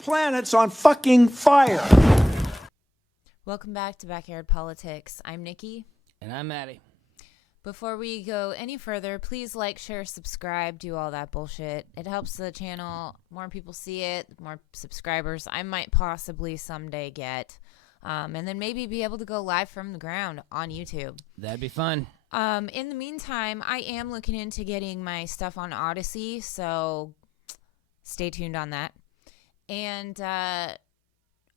planet's on fucking fire. Welcome back to Backyard Politics. I'm Nikki. And I'm Maddie. Before we go any further, please like, share, subscribe, do all that bullshit. It helps the channel. More people see it, more subscribers I might possibly someday get. And then maybe be able to go live from the ground on YouTube. That'd be fun. In the meantime, I am looking into getting my stuff on Odyssey, so stay tuned on that. And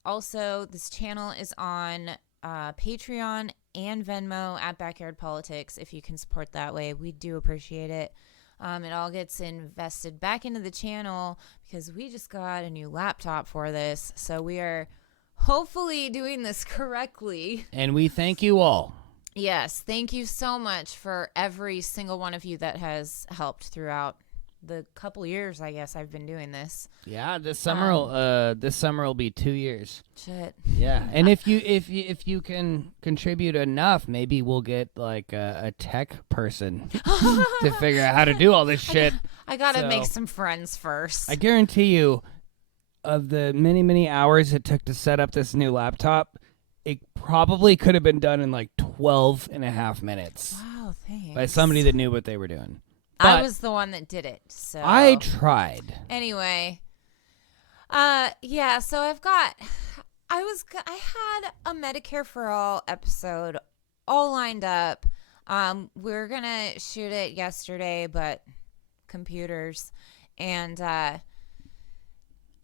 also, this channel is on Patreon and Venmo at Backyard Politics. If you can support that way, we do appreciate it. It all gets invested back into the channel because we just got a new laptop for this, so we are hopefully doing this correctly. And we thank you all. Yes, thank you so much for every single one of you that has helped throughout the couple years, I guess, I've been doing this. Yeah, this summer will be 2 years. Shit. Yeah, and if you can contribute enough, maybe we'll get like a tech person to figure out how to do all this shit. I gotta make some friends first. I guarantee you, of the many hours it took to set up this new laptop, it probably could have been done in like 12 and a half minutes. Wow, thanks. By somebody that knew what they were doing. I was the one that did it, so I tried. Anyway, yeah. So I had a Medicare for All episode all lined up. We were gonna shoot it yesterday, but computers, and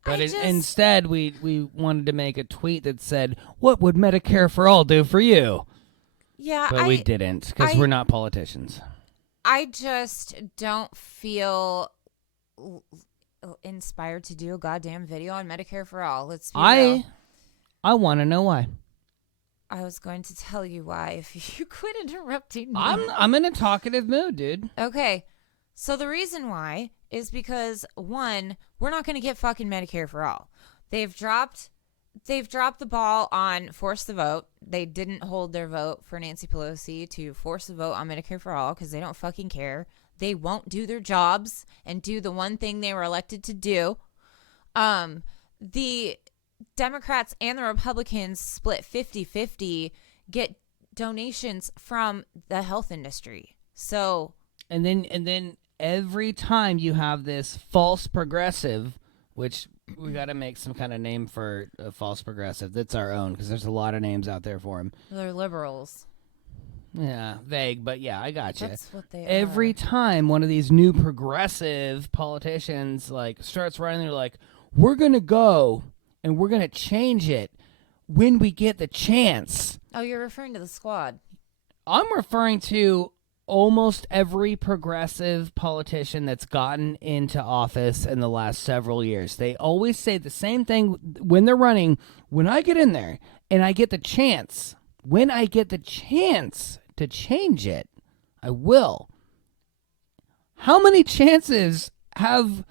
but instead we wanted to make a tweet that said, "What would Medicare for All do for you?" Yeah, but we didn't because we're not politicians. I just don't feel inspired to do a goddamn video on Medicare for All. Let's be real. I want to know why. I was going to tell you why if you quit interrupting me. I'm in a talkative mood, dude. Okay. So the reason why is because, one, we're not going to get fucking Medicare for All. They've dropped the ball on force the vote. They didn't hold their vote for Nancy Pelosi to force the vote on Medicare for All because they don't fucking care. They won't do their jobs and do the one thing they were elected to do. The Democrats and the Republicans split 50-50, get donations from the health industry. So and then every time you have this false progressive, which we got to make some kind of name for a false progressive that's our own, because there's a lot of names out there for them. They're liberals. Yeah, vague, but yeah, I got you. That's what they Every are. time one of these new progressive politicians like starts running, they're like, "We're gonna go and we're gonna change it when we get the chance." Oh, you're referring to the squad. I'm referring to almost every progressive politician that's gotten into office in the last several years. They always say the same thing when they're running. When I get in there and I get the chance, when I get the chance to change it, I will. How many chances have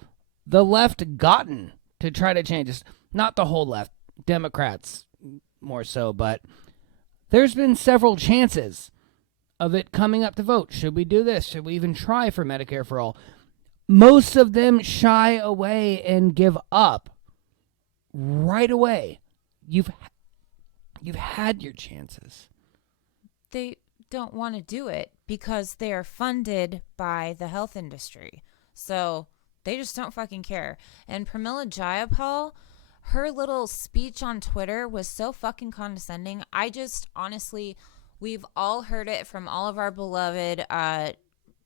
the left gotten to try to change this? Not the whole left, Democrats more so, but there's been several chances of it coming up to vote. Should we do this? Should we even try for Medicare for All? Most of them shy away and give up right away. You've had your chances. They don't want to do it because they are funded by the health industry. So they just don't fucking care. And Pramila Jayapal, her little speech on Twitter was so fucking condescending. I just honestly... We've all heard it from all of our beloved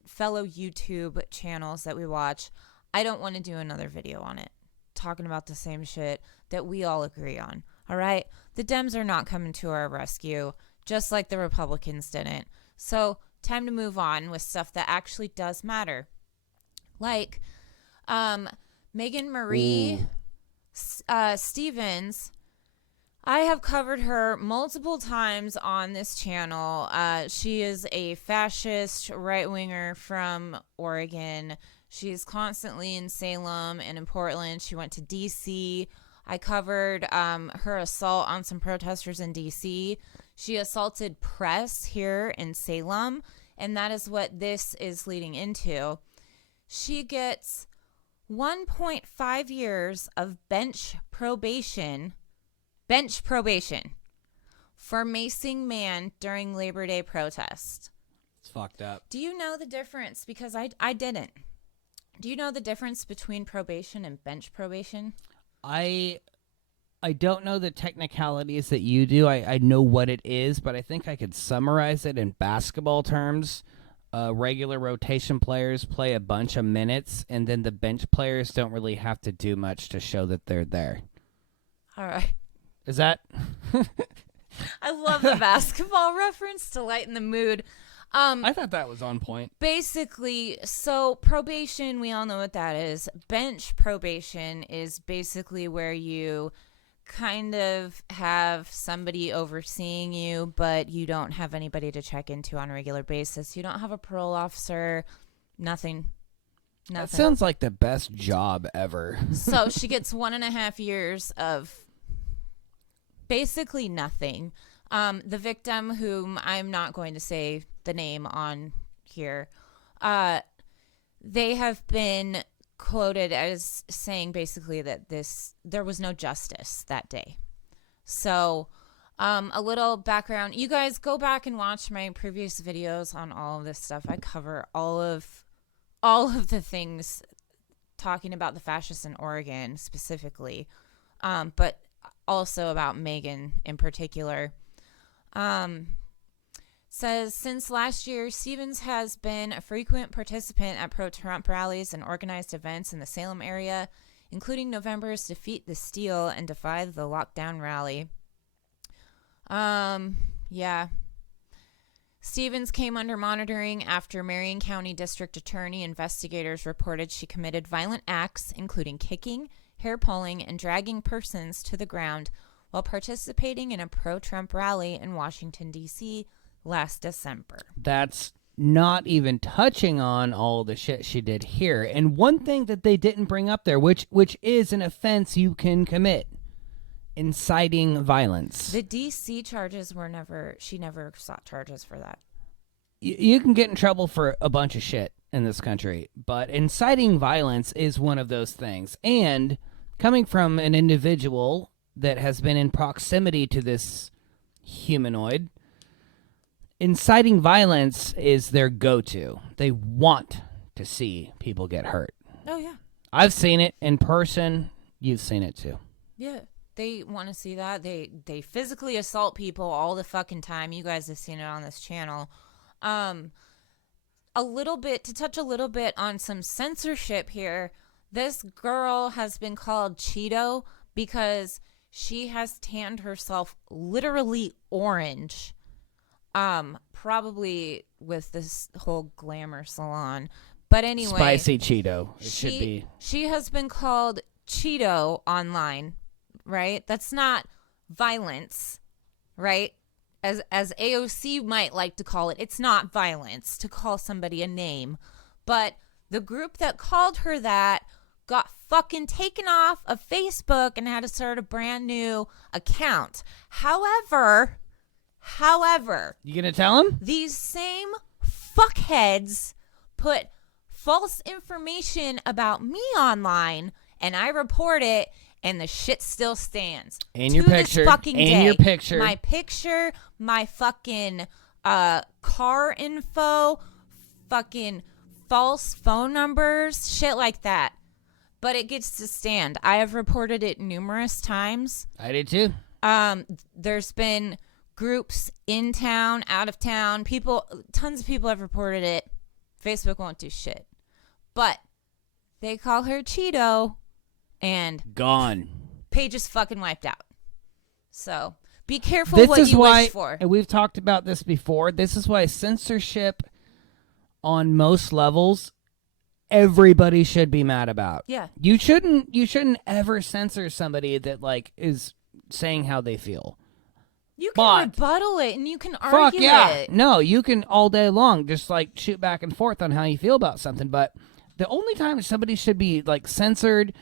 fellow YouTube channels that we watch. I don't want to do another video on it, talking about the same shit that we all agree on. All right? The Dems are not coming to our rescue, just like the Republicans didn't. So, time to move on with stuff that actually does matter. Like, Megan Marie Stevens... I have covered her multiple times on this channel. She is a fascist right-winger from Oregon. She's constantly in Salem and in Portland. She went to D.C. I covered her assault on some protesters in D.C. She assaulted press here in Salem, and that is what this is leading into. She gets 1.5 years of bench probation for macing man during Labor Day protest. It's fucked up. Do you know the difference? Because I didn't. Do you know the difference between probation and bench probation? I don't know the technicalities that you do. I know what it is, but I think I could summarize it in basketball terms. Regular rotation players play a bunch of minutes, and then the bench players don't really have to do much to show that they're there. All right. Is that? I love the basketball reference to lighten the mood. I thought that was on point. Basically, so probation, we all know what that is. Bench probation is basically where you kind of have somebody overseeing you, but you don't have anybody to check into on a regular basis. You don't have a parole officer, nothing. That sounds like the best job ever. So she gets 1.5 years of basically nothing. The victim, whom I'm not going to say the name on here, they have been quoted as saying basically that there was no justice that day. So a little background. You guys go back and watch my previous videos on all of this stuff. I cover all of the things talking about the fascists in Oregon specifically, but also about Megan in particular. Says, since last year, Stevens has been a frequent participant at pro-Trump rallies and organized events in the Salem area, including November's Defeat the Steal and Defy the Lockdown rally. Yeah. Stevens came under monitoring after Marion County District Attorney investigators reported she committed violent acts, including kicking, hair pulling, and dragging persons to the ground while participating in a pro-Trump rally in Washington, D.C., last December. That's not even touching on all the shit she did here. And one thing that they didn't bring up there, which is an offense you can commit, inciting violence. The D.C. charges she never sought charges for that. You can get in trouble for a bunch of shit in this country, but inciting violence is one of those things. And coming from an individual that has been in proximity to this humanoid, inciting violence is their go-to. They want to see people get hurt. Oh, yeah. I've seen it in person. You've seen it too. Yeah. They want to see that. They physically assault people all the fucking time. You guys have seen it on this channel. To touch a little bit on some censorship here, this girl has been called Cheeto because she has tanned herself literally orange. Probably with this whole glamour salon. But anyway. Spicy Cheeto. It should be. She has been called Cheeto online, right? That's not violence, right? As AOC might like to call it, it's not violence to call somebody a name. But the group that called her that got fucking taken off of Facebook and had to start a brand new account. However, You gonna tell him? these same fuckheads put false information about me online, and I report it, and the shit still stands. And your To picture. this fucking And day. your picture. My picture, my fucking car info, fucking false phone numbers, shit like that. But it gets to stand. I have reported it numerous times. I did too. There's been groups in town, out of town. Tons of people have reported it. Facebook won't do shit. But they call her Cheeto, and Gone. page is fucking wiped out. So be careful what you wish for. And we've talked about this before. This is why censorship on most levels, everybody should be mad about. Yeah. You shouldn't ever censor somebody that is saying how they feel. You can But rebuttal it and you can Fuck argue yeah. it. No, you can all day long just shoot back and forth on how you feel about something. But the only time somebody should be censored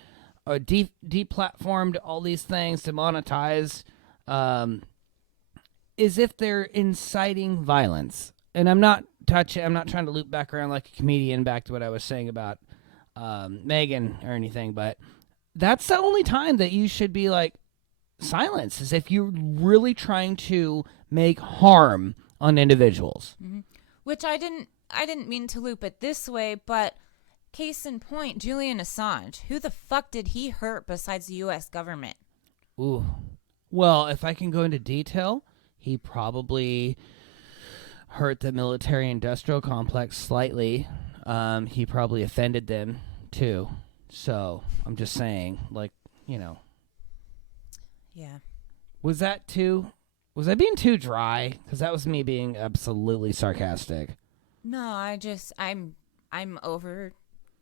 or deplatformed, all these things, demonetized, is if they're inciting violence. And I'm not trying to loop back around like a comedian back to what I was saying about Megan or anything, but that's the only time that you should be like silence, is if you're really trying to make harm on individuals. Mm-hmm. Which I didn't mean to loop it this way, but case in point, Julian Assange. Who the fuck did he hurt besides the U.S. government? Ooh. Well, if I can go into detail, he probably hurt the military-industrial complex slightly. He probably offended them, too. So, I'm just saying, like, you know. Yeah. Was I being too dry? Because that was me being absolutely sarcastic. No, I'm over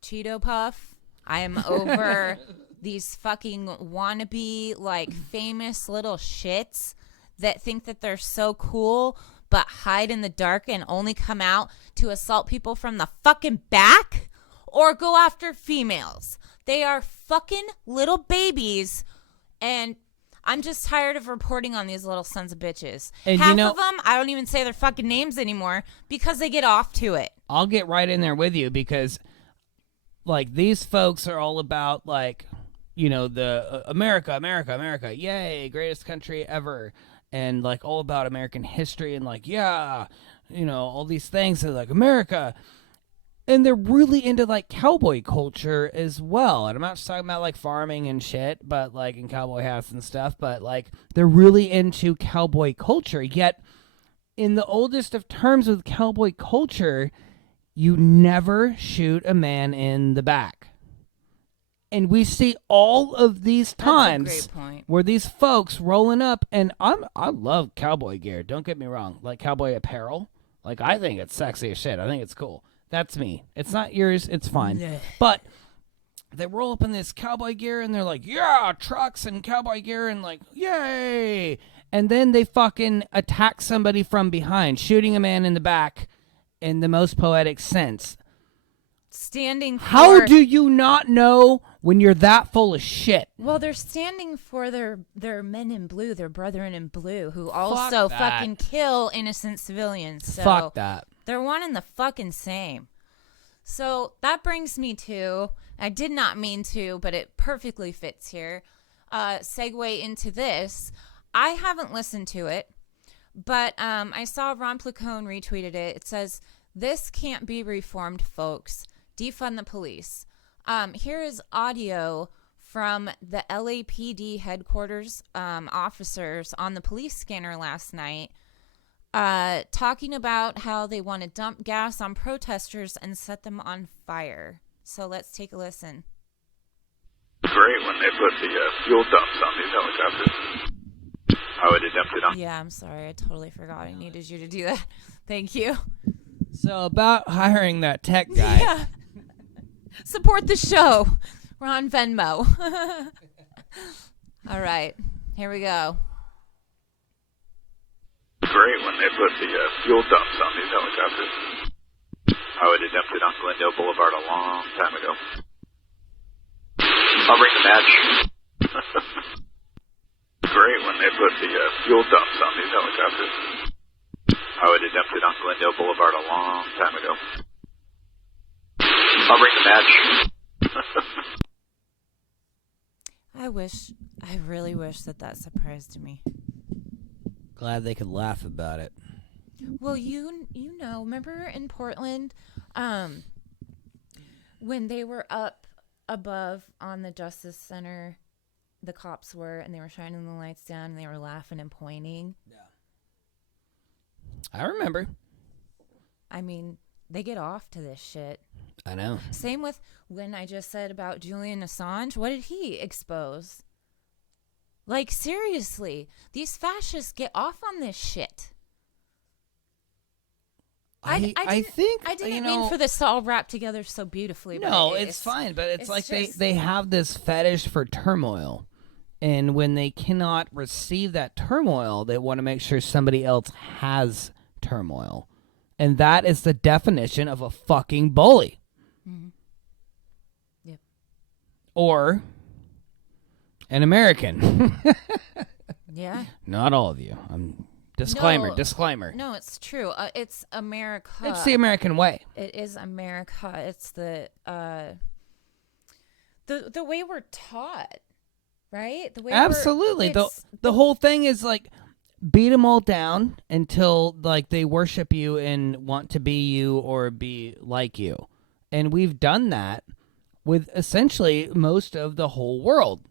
Cheeto Puff. I am over these fucking wannabe, like, famous little shits that think that they're so cool but hide in the dark and only come out to assault people from the fucking back or go after females. They are fucking little babies, and I'm just tired of reporting on these little sons of bitches. And Half of them, I don't even say their fucking names anymore because they get off to it. I'll get right in there with you because, like, these folks are all about, like, you know, the America, America, America, yay, greatest country ever, and, like, all about American history and, like, yeah, you know, all these things are like America. And they're really into, like, cowboy culture as well. And I'm not just talking about, like, farming and shit, but, like, in cowboy hats and stuff. But, like, they're really into cowboy culture. Yet, in the oldest of terms with cowboy culture, you never shoot a man in the back. And we see all of these times where these folks rolling up. And I love cowboy gear. Don't get me wrong. Like, cowboy apparel. Like, I think it's sexy as shit. I think it's cool. That's me. It's not yours. It's fine. Yeah. But they roll up in this cowboy gear and they're like, yeah, trucks and cowboy gear and like, yay. And then they fucking attack somebody from behind, shooting a man in the back in the most poetic sense. How do you not know when you're that full of shit? Well, they're standing for their men in blue, their brethren in blue, who also fucking kill innocent civilians. So fuck that. They're one and the fucking same. So that brings me to, I did not mean to, but it perfectly fits here, segue into this. I haven't listened to it, but I saw Ron Placone retweeted it. It says, "This can't be reformed, folks. Defund the police." Here is audio from the LAPD headquarters officers on the police scanner last night, talking about how they want to dump gas on protesters and set them on fire. So let's take a listen. Great when they put the fuel dumps on these helicopters. I would have dumped it on. Yeah, I'm sorry. I totally forgot. I needed you to do that. Thank you. So about hiring that tech guy. Yeah. Support the show. We're on Venmo. All right. Here we go. Great when they put the fuel dumps on these helicopters. I would have dumped it on Glendale Boulevard a long time ago. I'll bring the match. Great when they put the fuel dumps on these helicopters. I would have dumped it on Glendale Boulevard a long time ago. I'll bring the match. I really wish that surprised me. Glad they could laugh about it. Well, you know, remember in Portland, when they were up above on the Justice Center, the cops were, and they were shining the lights down, and they were laughing and pointing. Yeah. I remember. I mean, they get off to this shit. I know. Same with when I just said about Julian Assange. What did he expose? Like, seriously, these fascists get off on this shit. I didn't mean for this to all wrap together so beautifully. No, it's fine, but it's like just, they have this fetish for turmoil. And when they cannot receive that turmoil, they want to make sure somebody else has turmoil. And that is the definition of a fucking bully. Mm-hmm. Yep. Or an American. Yeah. Not all of you. Disclaimer. No, it's true. It's America. It's the American way. It is America. It's the the way we're taught, right? The way Absolutely. the The whole thing is like beat them all down until like they worship you and want to be you or be like you. And we've done that with essentially most of the whole world.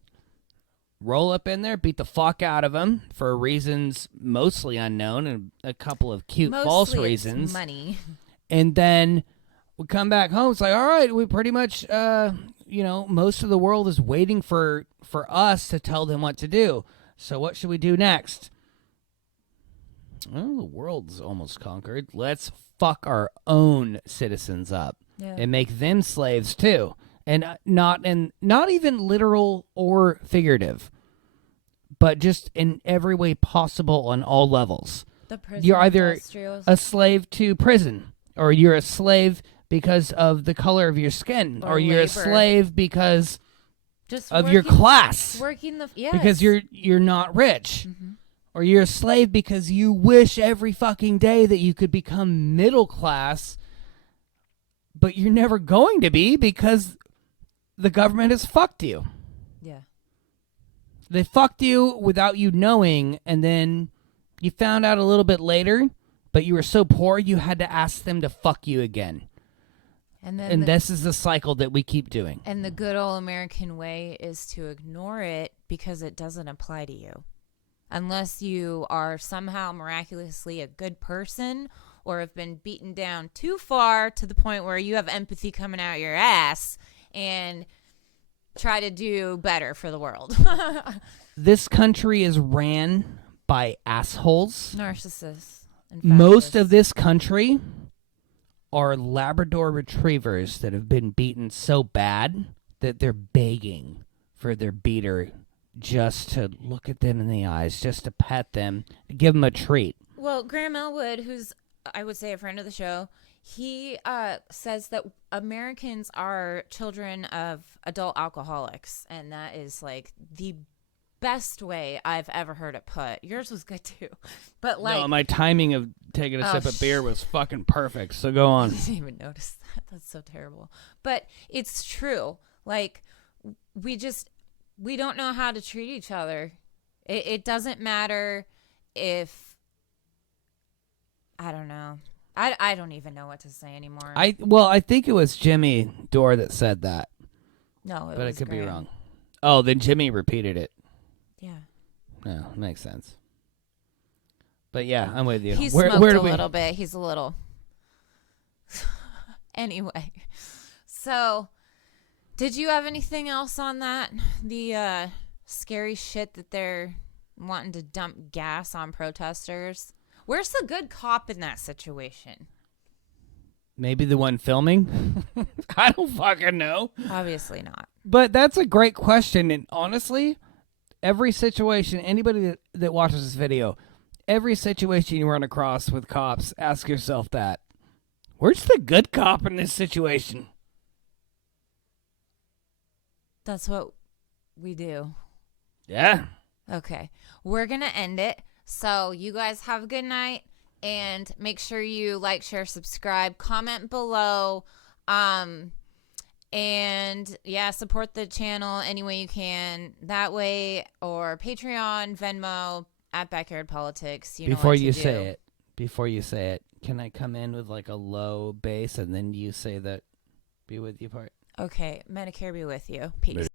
Roll up in there, beat the fuck out of them for reasons mostly unknown and a couple of cute false mostly reasons. it's money. And then we come back home. It's like, all right, we pretty much, most of the world is waiting for us to tell them what to do. So what should we do next? Well, the world's almost conquered. Let's fuck our own citizens up and make them slaves too. And not even literal or figurative, but just in every way possible on all levels. You're either a slave to prison, or you're a slave because of the color of your skin, or you're a slave because of your class, because you're not rich, or you're a slave because you wish every fucking day that you could become middle class, but you're never going to be because the government has fucked you. Yeah. They fucked you without you knowing, and then you found out a little bit later, but you were so poor you had to ask them to fuck you again. And this is the cycle that we keep doing. And the good old American way is to ignore it because it doesn't apply to you. Unless you are somehow miraculously a good person or have been beaten down too far to the point where you have empathy coming out your ass and try to do better for the world. This country is ran by assholes. Narcissists. And Most of this country are Labrador retrievers that have been beaten so bad that they're begging for their beater just to look at them in the eyes, just to pet them, give them a treat. Well, Graham Elwood, who's, I would say, a friend of the show, he says that Americans are children of adult alcoholics, and that is like the best way I've ever heard it put. Yours was good too, but like, no, my timing of taking a sip of beer was fucking perfect. So go on. I didn't even notice that. That's so terrible, but it's true. Like, we don't know how to treat each other. It doesn't matter if, I don't know. I don't even know what to say anymore. I think it was Jimmy Dore that said that. No, but I could Graham. be wrong. Oh, then Jimmy repeated it. Yeah. No, makes sense. But yeah, I'm with you. He smoked a little bit. He's a little. Anyway, so did you have anything else on that? The scary shit that they're wanting to dump gas on protesters. Where's the good cop in that situation? Maybe the one filming? I don't fucking know. Obviously not. But that's a great question. And honestly, every situation, anybody that watches this video, every situation you run across with cops, ask yourself that. Where's the good cop in this situation? That's what we do. Yeah. Okay. We're going to end it. So you guys have a good night, and make sure you like, share, subscribe, comment below, and yeah, support the channel any way you can that way, or Patreon, Venmo, at Backyard Politics. Before you say it, can I come in with like a low bass and then you say that be with you part? Okay. Medicare be with you. Peace.